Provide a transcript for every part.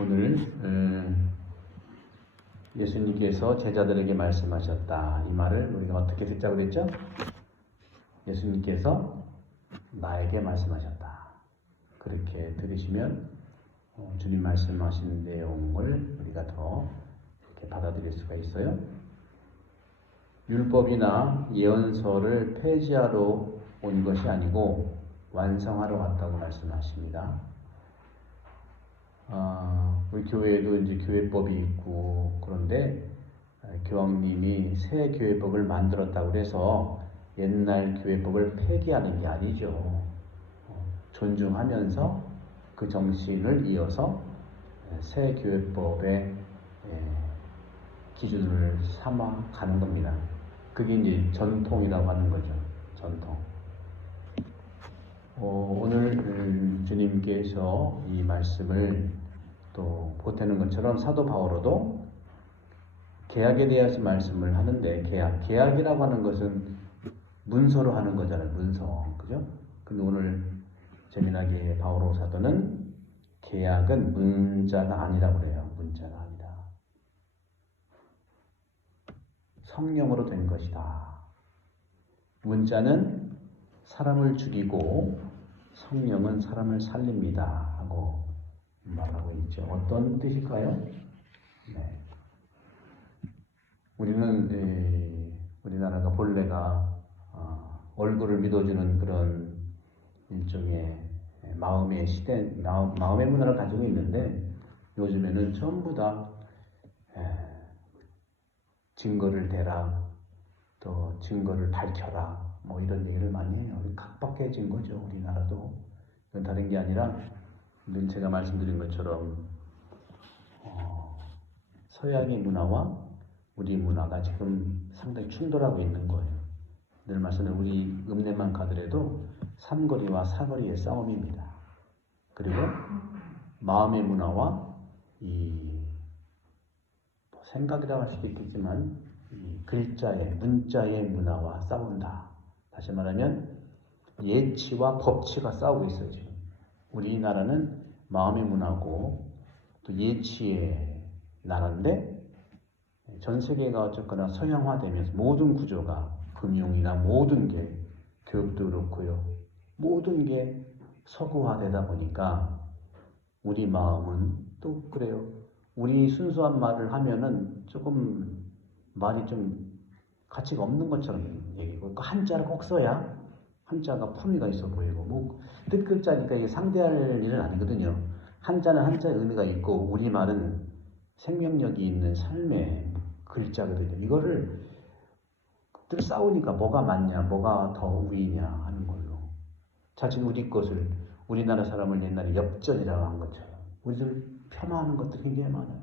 오늘 예수님께서 제자들에게 말씀하셨다. 이 말을 우리가 어떻게 듣자고 그랬죠? 예수님께서 나에게 말씀하셨다. 그렇게 들으시면 주님 말씀하시는 내용을 우리가 더 이렇게 받아들일 수가 있어요. 율법이나 예언서를 폐지하러 온 것이 아니고 완성하러 왔다고 말씀하십니다. 우리 교회에도 이제 교회법이 있고, 그런데 교황님이 새 교회법을 만들었다고 해서 옛날 교회법을 폐기하는 게 아니죠. 존중하면서 그 정신을 이어서 새 교회법의 기준을 삼아 가는 겁니다. 그게 이제 전통이라고 하는 거죠. 전통. 오늘 주님께서 이 말씀을 또 보태는 것처럼 사도 바오로도 계약에 대해서 말씀을 하는데, 계약이라고 하는 것은 문서로 하는 거잖아요. 문서. 그죠? 근데 오늘 재미나게 바오로 사도는 계약은 문자가 아니라고 그래요. 문자가 아니라 성령으로 된 것이다. 문자는 사람을 죽이고 성령은 사람을 살립니다 하고 말하고 있죠. 어떤 뜻일까요? 네. 우리는 우리나라가 본래가 얼굴을 믿어주는 그런 일종의 마음의 시대, 마음의 문화를 가지고 있는데, 요즘에는 전부 다 증거를 대라, 또 증거를 밝혀라, 뭐 이런 얘기를 많이 해요. 각박해진 거죠, 우리나라도. 그건 다른 게 아니라 늘 제가 말씀드린 것처럼 서양의 문화와 우리 문화가 지금 상당히 충돌하고 있는 거예요. 늘 말씀드린 우리 읍내만 가더라도 삼거리와 사거리의 싸움입니다. 그리고 마음의 문화와 이 생각이라고 할 수도 있겠지만 이 글자의, 문자의 문화와 싸운다. 다시 말하면 예치와 법치가 싸우고 있어요. 지금 우리나라는 마음의 문화고 또 예치의 나라인데, 전 세계가 어쨌거나 서양화되면서 모든 구조가, 금융이나 모든 게, 교육도 그렇고요, 모든 게 서구화되다 보니까 우리 마음은 또 그래요. 우리 순수한 말을 하면은 조금 말이 좀 가치가 없는 것처럼 얘기고, 한자를 꼭 써야 한자가 품위가 있어 보이고, 뭐 뜻글자니까 이게 상대할 일은 아니거든요. 한자는 한자의 의미가 있고, 우리말은 생명력이 있는 삶의 글자거든요. 이거를 늘 싸우니까 뭐가 맞냐, 뭐가 더 우위냐 하는 걸로 자칫 우리 것을, 우리나라 사람을 옛날에 엽전이라고 한 것처럼 우리들 폄하하는 것들이 굉장히 많아요.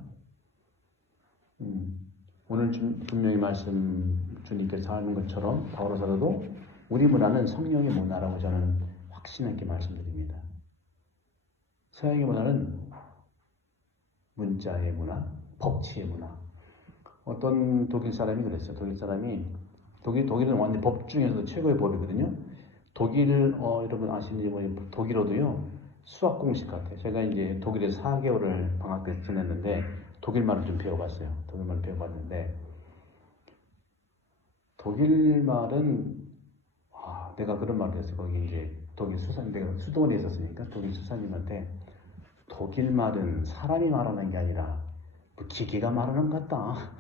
오늘 분명히 말씀 주님께서 하는 것처럼 바오로 사도도 우리 문화는 성령의 문화라고 저는 확신 있게 말씀드립니다. 서양의 문화는 문자의 문화, 법치의 문화. 어떤 독일 사람이 그랬어요. 독일은 완전 법 중에서도 최고의 법이거든요. 독일, 여러분 아시는지 모르겠는데, 독일어도요, 수학 공식 같아요. 제가 이제 독일에서 4개월을 방학 때 지냈는데, 독일말을 좀 배워봤어요. 독일말을 배워봤는데, 독일말은, 내가 그런 말을 했어요. 거기 이제 독일 수사님, 내가 수도원에 있었으니까 독일 수사님한테, 독일말은 사람이 말하는 게 아니라 뭐 기계가 말하는 것 같다.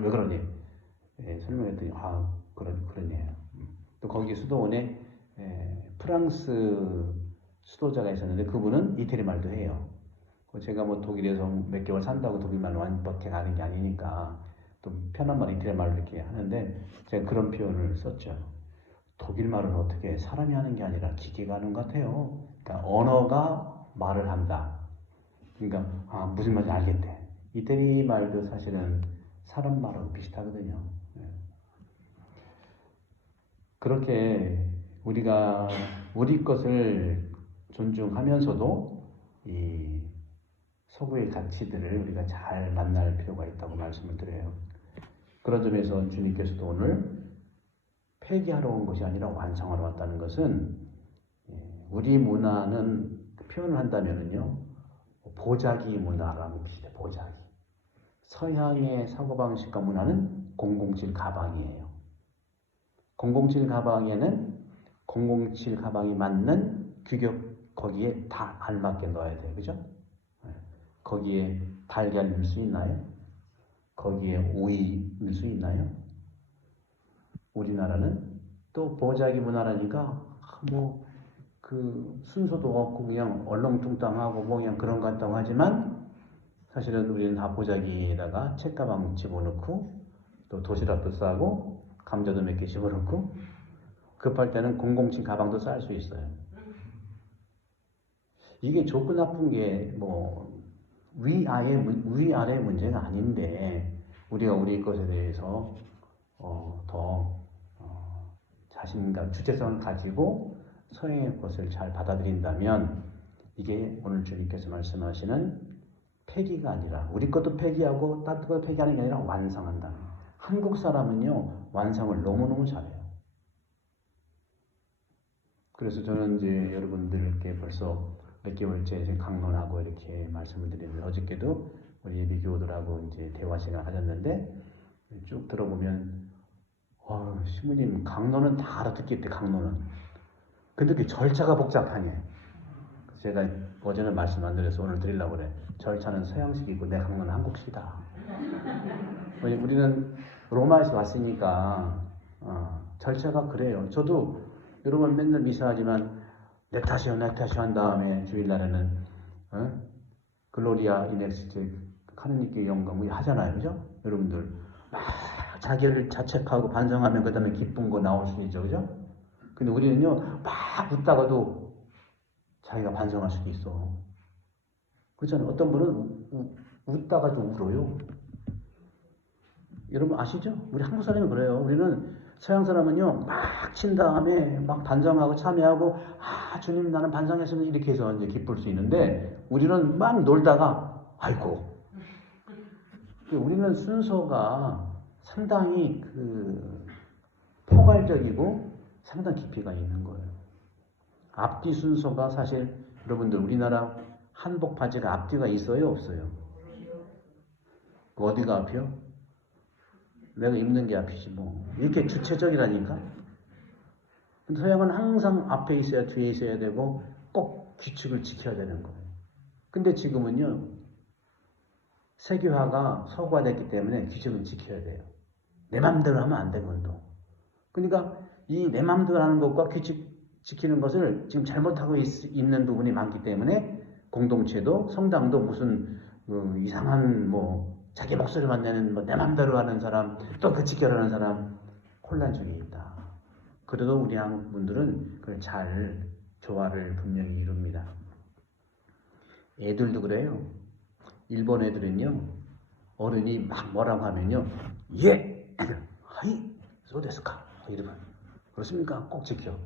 왜 그러니? 설명했더니 그러네요. 또 거기 수도원에 프랑스 수도자가 있었는데, 그분은 이태리 말도 해요. 제가 뭐 독일에서 몇 개월 산다고 독일말로 완벽하게 가는 게 아니니까 또 편한 말 이태리 말로 이렇게 하는데, 제가 그런 표현을 썼죠. 독일 말은 어떻게 사람이 하는 게 아니라 기계가 하는 것 같아요. 그러니까 언어가 말을 한다. 그러니까 무슨 말인지 알겠대. 이태리 말도 사실은 사람 말하고 비슷하거든요. 그렇게 우리가 우리 것을 존중하면서도 이 서구의 가치들을 우리가 잘 만날 필요가 있다고 말씀을 드려요. 그런 점에서 주님께서도 오늘 폐기하러 온 것이 아니라 완성하러 왔다는 것은, 우리 문화는 표현을 한다면은요, 보자기 문화라는 뜻이에요. 보자기. 서양의 사고방식과 문화는 007 가방이에요. 007 가방에는 007 가방이 맞는 규격 거기에 다 알맞게 넣어야 돼요. 그죠? 거기에 달걀 넣을 수 있나요? 거기에 오이 넣을 수 있나요? 우리나라는 또 보자기 문화라니까 그 순서도 없고 그냥 얼렁뚱땅하고 뭐 그냥 그런 것 같다고 하지만 사실은 우리는 다 보자기에다가 책가방 집어넣고 또 도시락도 싸고 감자도 몇 개 집어넣고 급할 때는 007 가방도 쌀 수 있어요. 이게 좋고 나쁜 게 뭐 위아래 문제가 아닌데 우리가 우리 것에 대해서 더 자신감, 주체성을 가지고 서양의 것을 잘 받아들인다면 이게 오늘 주님께서 말씀하시는 폐기가 아니라 우리 것도 폐기하고 따뜻한 것도 폐기하는 게 아니라 완성한다. 한국 사람은요 완성을 너무너무 잘해요. 그래서 저는 이제 여러분들께 벌써 몇 개월째 이제 강론하고 이렇게 말씀을 드리는데 어저께도 우리 예비교우들하고 이제 대화 시간 가졌는데 쭉 들어보면 신부님 강론은 다 알아듣겠대. 강론은 근데 그 절차가 복잡하네. 제가 어제는 말씀 안 드려서 오늘 드리려고 그래. 절차는 서양식이고 내 강론은 한국식이다. 우리는 로마에서 왔으니까 절차가 그래요. 저도 여러 번 맨날 미사하지만 내 탓이요 한 다음에 주일날에는 글로리아 인엑스트 하느님께 영광 하잖아요. 그죠? 여러분들 막 자기를 자책하고 반성하면 그 다음에 기쁜 거 나올 수 있죠. 그죠? 근데 우리는요 막 웃다가도 자기가 반성할 수도 있어. 그렇잖아요. 어떤 분은 웃다가도 울어요. 여러분 아시죠? 우리 한국 사람이 그래요. 우리는 서양 사람은요 막 친 다음에 막 반성하고 참여하고 주님 나는 반성했으면 이렇게 해서 이제 기쁠 수 있는데 우리는 막 놀다가 아이고. 우리는 순서가 상당히 포괄적이고 상당히 깊이가 있는 거예요. 앞뒤 순서가 사실 여러분들 우리나라 한복 바지가 앞뒤가 있어요 없어요? 어디가 앞이요? 내가 입는 게 앞이지 뭐. 이렇게 주체적이라니까. 근데 서양은 항상 앞에 있어야 뒤에 있어야 되고 꼭 규칙을 지켜야 되는 거예요. 근데 지금은요 세계화가 서구화됐기 때문에 규칙을 지켜야 돼요. 내 맘대로 하면 안 되거든요. 그러니까 이 내 맘대로 하는 것과 규칙 지키는 것을 지금 잘못하고 있는 부분이 많기 때문에 공동체도 성당도 무슨 이상한 자기 목소리만 내는 내 맘대로 하는 사람 또 그 지켜라는 사람 혼란 중에 있다. 그래도 우리 한국 분들은 그걸 잘 조화를 분명히 이룹니다. 애들도 그래요. 일본 애들은요 어른이 막 뭐라고 하면요 예 하이 소데스카 이러면 그렇습니까? 꼭 지켜.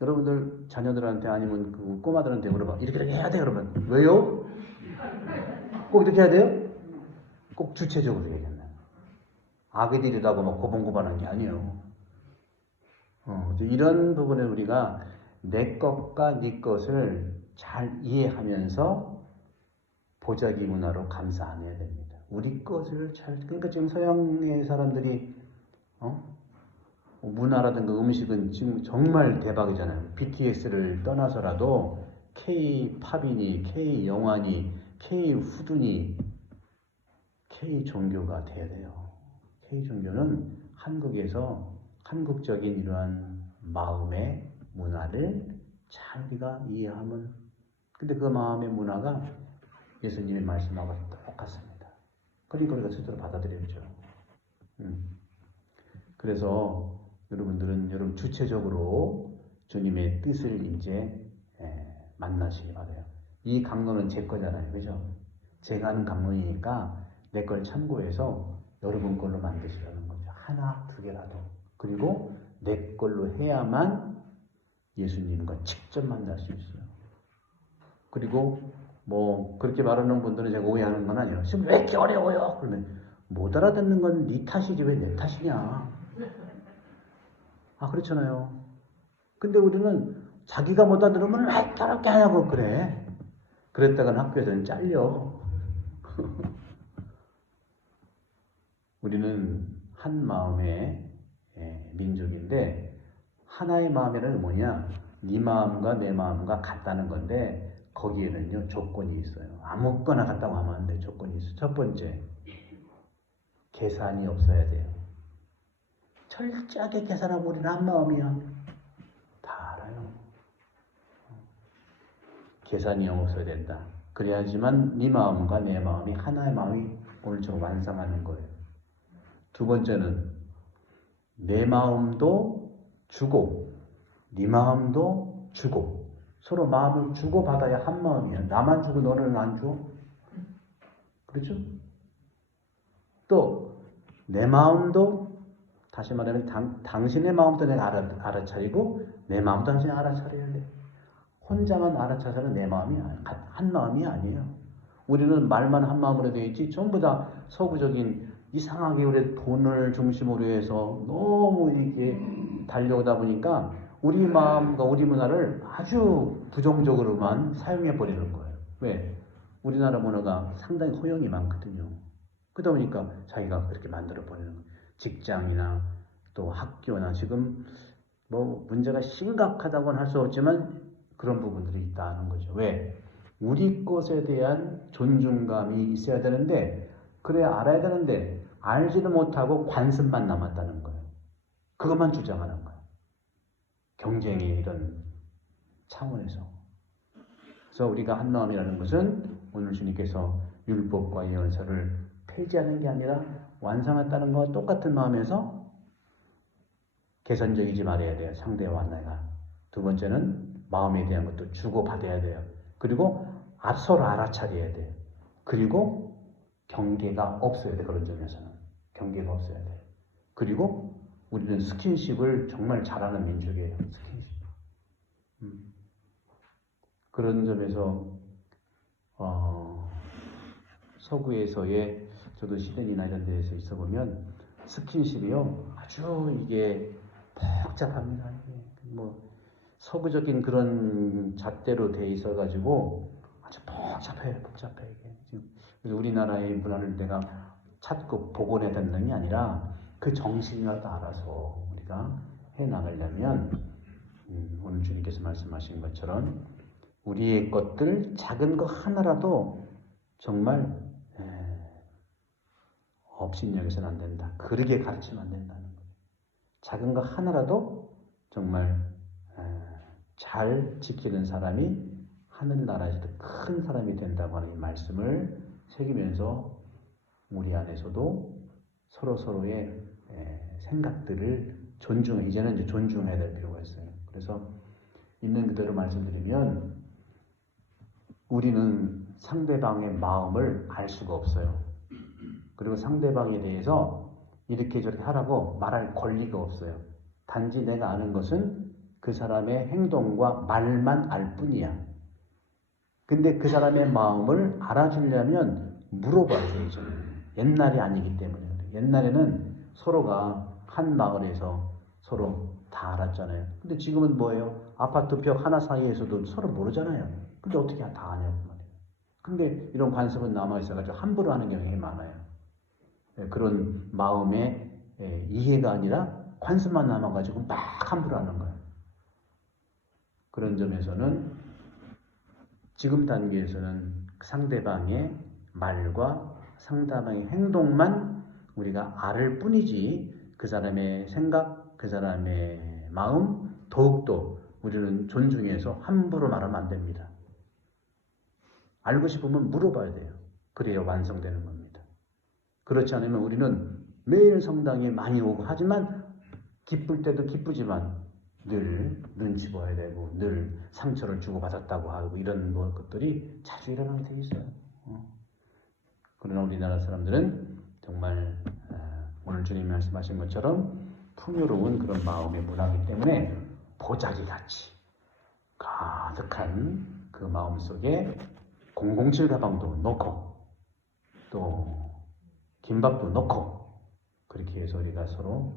여러분들 자녀들한테 아니면 그 꼬마들한테 물어봐. 이렇게 해야 돼 그러면 왜요? 꼭 이렇게 해야 돼요? 꼭 주체적으로 얘기한다. 아기들이라고 막 고분고분한 게 아니에요. 이런 부분에 우리가 내 것과 네 것을 잘 이해하면서 보자기 문화로 감사 안 해야 됩니다. 우리 것을 그러니까 지금 서양의 사람들이 문화라든가 음식은 지금 정말 대박이잖아요. BTS를 떠나서라도 K-팝이니 K-영화니 K-푸드니 K-종교가 돼야 돼요. K-종교는 한국에서 한국적인 이러한 마음의 문화를 잘 우리가 이해하면 근데 그 마음의 문화가 예수님의 말씀하고 똑같습니다. 그러니까 우리가 스스로 받아들여야죠. 그래서 여러분 주체적으로 주님의 뜻을 이제 만나시기 바라요. 이 강론은 제 거잖아요. 그죠? 제가 하는 강론이니까 내 걸 참고해서 여러분 걸로 만드시라는 거죠. 하나, 두 개라도. 그리고 내 걸로 해야만 예수님과 직접 만날 수 있어요. 그리고 그렇게 말하는 분들은 제가 오해하는 건 아니에요. 지금 왜 이렇게 어려워요? 그러면 못 알아듣는 건 네 탓이지 왜 내 탓이냐? 그렇잖아요. 근데 우리는 자기가 못 알아들으면 왜 저렇게 하냐고 그래. 그랬다간 학교에서는 잘려. 우리는 한 마음의 민족인데 하나의 마음이라는 뭐냐? 네 마음과 내 마음과 같다는 건데 거기에는요 조건이 있어요. 아무거나 같다고 하면 안 돼. 조건이 있어요. 첫 번째, 계산이 없어야 돼요. 철저하게 계산하고 우리는 한 마음이야. 다 알아요. 계산이 없어야 된다. 그래야지만 네 마음과 내 마음이 하나의 마음이 오늘처럼 완성하는 거예요. 두 번째는 내 마음도 주고 네 마음도 주고 서로 마음을 주고 받아야 한 마음이야. 나만 주고 너는 안 줘. 그렇죠? 또 내 마음도 다시 말하면 당신의 마음도 내가 알아차리고 내 마음도 당신이 알아차려야 돼. 혼자만 알아차서는 내 마음이 한 마음이 아니에요. 우리는 말만 한 마음으로 되어 있지 전부 다 서구적인 이상하게 우리 돈을 중심으로 해서 너무 이게 달려오다 보니까 우리 마음과 우리 문화를 아주 부정적으로만 사용해 버리는 거예요. 왜? 우리나라 문화가 상당히 허용이 많거든요. 그러다 보니까 자기가 그렇게 만들어 버리는 거예요. 직장이나 또 학교나 지금 뭐 문제가 심각하다고는 할 수 없지만 그런 부분들이 있다는 거죠. 왜? 우리 것에 대한 존중감이 있어야 되는데 그래야 알아야 되는데 알지도 못하고 관습만 남았다는 거예요. 그것만 주장하는 거예요. 경쟁의 이런 차원에서. 그래서 우리가 한 마음이라는 것은 오늘 주님께서 율법과 예언서를 폐지하는 게 아니라 완성했다는 것과 똑같은 마음에서 계산적이지 말아야 돼요. 상대와 내가. 두 번째는 마음에 대한 것도 주고받아야 돼요. 그리고 서로 알아차려야 돼요. 그리고 경계가 없어야 돼요. 그런 점에서는. 경계가 없어야 돼요. 그리고 우리는 스킨십을 정말 잘하는 민족이에요. 스킨십. 그런 점에서 서구에서의 저도 시드니나 이런 데에서 있어보면 스킨십이요. 아주 이게 복잡합니다. 뭐 서구적인 그런 잣대로 돼 있어가지고 아주 복잡해요. 이게. 그래서 우리나라의 문화를 내가 찾고 복원해 듣는 게 아니라 그 정신이라도 알아서 우리가 해 나가려면 오늘 주님께서 말씀하신 것처럼 우리의 것들 작은 거 하나라도 정말 업신여기서는 안 된다. 그러게 가르치면 안 된다는 거예요. 작은 거 하나라도 정말 잘 지키는 사람이 하늘나라에서도 큰 사람이 된다고 하는 이 말씀을 새기면서 우리 안에서도 서로의 생각들을 이제는 이제 존중해야 될 필요가 있어요. 그래서 있는 그대로 말씀드리면 우리는 상대방의 마음을 알 수가 없어요. 그리고 상대방에 대해서 이렇게 저렇게 하라고 말할 권리가 없어요. 단지 내가 아는 것은 그 사람의 행동과 말만 알 뿐이야. 근데 그 사람의 마음을 알아주려면 물어봐야죠. 이제는. 옛날이 아니기 때문에. 옛날에는 서로가 한 마을에서 서로 다 알았잖아요. 근데 지금은 뭐예요? 아파트 벽 하나 사이에서도 서로 모르잖아요. 근데 어떻게 다 아냐고 말이에요. 근데 이런 관습은 남아있어가지고 함부로 하는 경향이 많아요. 그런 마음의 이해가 아니라 관습만 남아가지고 막 함부로 하는 거예요. 그런 점에서는 지금 단계에서는 상대방의 말과 상대방의 행동만 우리가 알을 뿐이지 그 사람의 생각, 그 사람의 마음 더욱더 우리는 존중해서 함부로 말하면 안 됩니다. 알고 싶으면 물어봐야 돼요. 그래야 완성되는 겁니다. 그렇지 않으면 우리는 매일 성당에 많이 오고 하지만 기쁠 때도 기쁘지만 늘 눈치 봐야 되고 늘 상처를 주고받았다고 하고 이런 것들이 자주 일어나게 돼 있어요. 그러나 우리나라 사람들은 정말 오늘 주님이 말씀하신 것처럼 풍요로운 그런 마음의 문화이기 때문에 보자기같이 가득한 그 마음 속에 007 가방도 넣고 또 김밥도 넣고 그렇게 해서 우리가 서로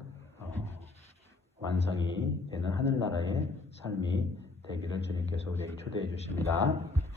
완성이 되는 하늘나라의 삶이 되기를 주님께서 우리에게 초대해 주십니다.